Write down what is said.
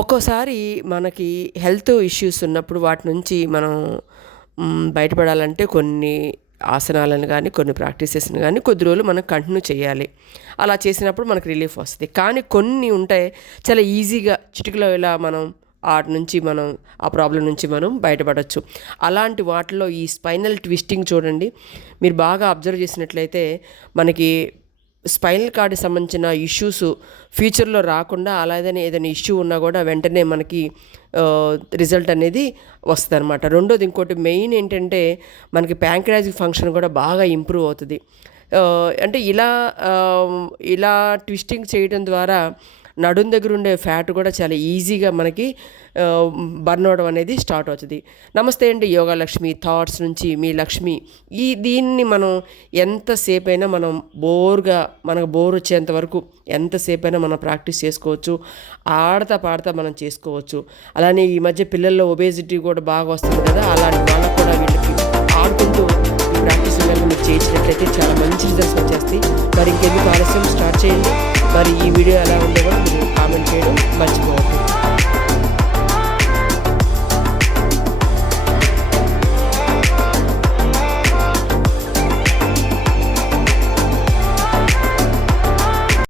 ఒక్కోసారి మనకి health issues ఉన్నప్పుడు వాటి నుంచి మనం బయటపడాలంటే కొన్ని ఆసనాలను కానీ కొన్ని ప్రాక్టీసెస్ని కానీ కొద్ది రోజులు మనం కంటిన్యూ చేయాలి. అలా చేసినప్పుడు మనకు రిలీఫ్ వస్తుంది. కానీ కొన్ని ఉంటాయి చాలా ఈజీగా చిటికలో ఇలా మనం వాటి నుంచి మనం ఆ ప్రాబ్లం నుంచి మనం బయటపడవచ్చు. అలాంటి వాటిలో ఈ స్పైనల్ ట్విస్టింగ్ చూడండి. మీరు బాగా అబ్జర్వ్ చేసినట్లయితే మనకి స్పైనల్ కార్డ్కి సంబంధించిన ఇష్యూస్ ఫ్యూచర్లో రాకుండా అలాగే ఏదైనా ఇష్యూ ఉన్నా కూడా వెంటనే మనకి రిజల్ట్ అనేది వస్తుంది అనమాట. రెండోది ఇంకోటి మెయిన్ ఏంటంటే మనకి ప్యాంక్రియాటిక్ ఫంక్షన్ కూడా బాగా ఇంప్రూవ్ అవుతుంది. అంటే ఇలా ట్విస్టింగ్ చేయడం ద్వారా నడుం దగ్గర ఉండే ఫ్యాట్ కూడా చాలా ఈజీగా మనకి బర్న్ అవడం అనేది స్టార్ట్ అవుతుంది. నమస్తే అండి, యోగా లక్ష్మి థాట్స్ నుంచి మీ లక్ష్మి. దీన్ని మనం ఎంతసేపు అయినా మనం మనకు బోర్ వచ్చేంత వరకు ఎంతసేపు అయినా మనం ప్రాక్టీస్ చేసుకోవచ్చు. ఆడతా పాడతా మనం చేసుకోవచ్చు. అలానే ఈ మధ్య పిల్లల్లో ఒబేసిటీ కూడా బాగా వస్తుంది కదా, అలాంటి వాళ్ళకు కూడా వీళ్ళకి ఆడుకుంటూ ఈ ప్రాక్టీస్ కనుక మీరు చేయించినట్లయితే చాలా మంచి రిజల్ట్స్ వచ్చేస్తాయి. మరి ఇంకెందుకు ఆలస్యం, స్టార్ట్ చేయండి. మరి ఈ వీడియో ఎలా ఉందో కూడా మీరు కామెంట్ చేయడం మర్చిపోవద్దు.